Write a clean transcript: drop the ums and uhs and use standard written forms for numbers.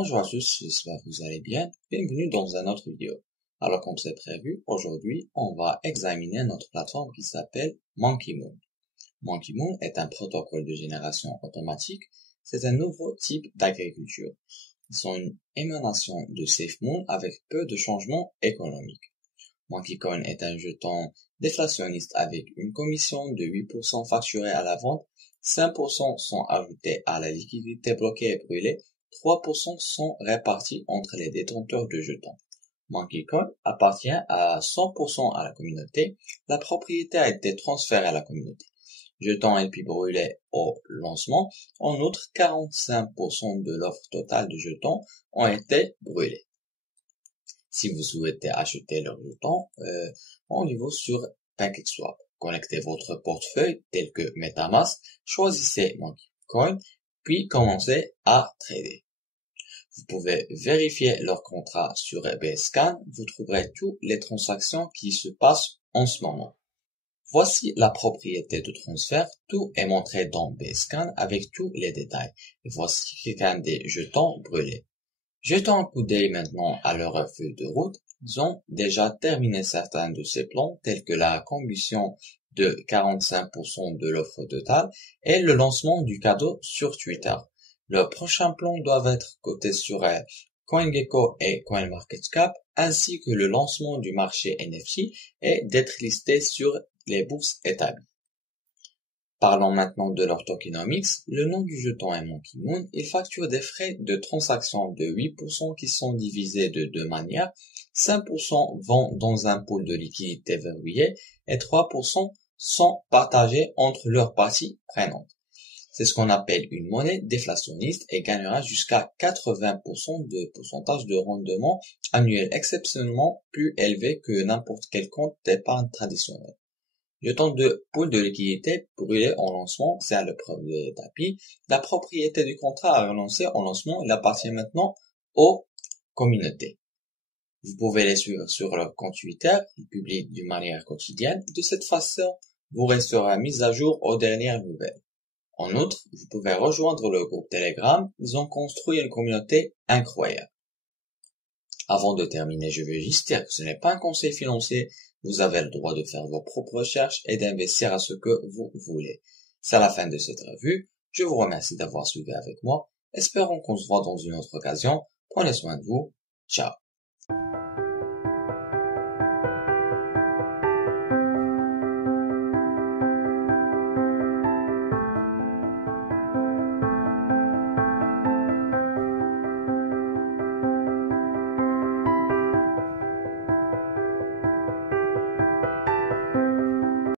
Bonjour à tous, j'espère que vous allez bien. Bienvenue dans une autre vidéo. Alors comme c'est prévu, aujourd'hui, on va examiner notre plateforme qui s'appelle MonkeyMoon. MonkeyMoon est un protocole de génération automatique. C'est un nouveau type d'agriculture. Ils sont une émanation de SafeMoon avec peu de changements économiques. MonkeyCoin est un jeton déflationniste avec une commission de 8% facturée à la vente, 5% sont ajoutés à la liquidité bloquée et brûlée, 3% sont répartis entre les détenteurs de jetons. MonkeyCoin appartient à 100% à la communauté. La propriété a été transférée à la communauté. Jetons LP brûlés au lancement. En outre, 45% de l'offre totale de jetons ont été brûlés. Si vous souhaitez acheter leurs jetons, rendez-vous sur PancakeSwap. Connectez votre portefeuille tel que MetaMask, choisissez MonkeyCoin, puis commencez à trader. Vous pouvez vérifier leur contrat sur Bscan, vous trouverez toutes les transactions qui se passent en ce moment. Voici la propriété de transfert, tout est montré dans Bscan avec tous les détails. Et voici quelqu'un des jetons brûlés. Jetons un coup d'œil maintenant à leur feuille de route. Ils ont déjà terminé certains de ces plans, tels que la combustion de 45% de l'offre totale et le lancement du cadeau sur Twitter. Leurs prochains plans doivent être cotés sur CoinGecko et CoinMarketCap, ainsi que le lancement du marché NFT et d'être listés sur les bourses établies. Parlons maintenant de leur tokenomics. Le nom du jeton est MonkeyMoon. Il facture des frais de transaction de 8% qui sont divisés de deux manières. 5% vont dans un pool de liquidité verrouillé et 3% sont partagés entre leurs parties prenantes. C'est ce qu'on appelle une monnaie déflationniste et gagnera jusqu'à 80% de pourcentage de rendement annuel exceptionnellement plus élevé que n'importe quel compte d'épargne traditionnel. Jeton de pool de liquidité brûlé en lancement, c'est à l'épreuve de tapis. La propriété du contrat à relancer en lancement, il appartient maintenant aux communautés. Vous pouvez les suivre sur leur compte Twitter, ils publient d'une manière quotidienne. De cette façon, vous resterez mis à jour aux dernières nouvelles. En outre, vous pouvez rejoindre le groupe Telegram, ils ont construit une communauté incroyable. Avant de terminer, je veux juste dire que ce n'est pas un conseil financier. Vous avez le droit de faire vos propres recherches et d'investir à ce que vous voulez. C'est la fin de cette revue. Je vous remercie d'avoir suivi avec moi. Espérons qu'on se voit dans une autre occasion. Prenez soin de vous. Ciao.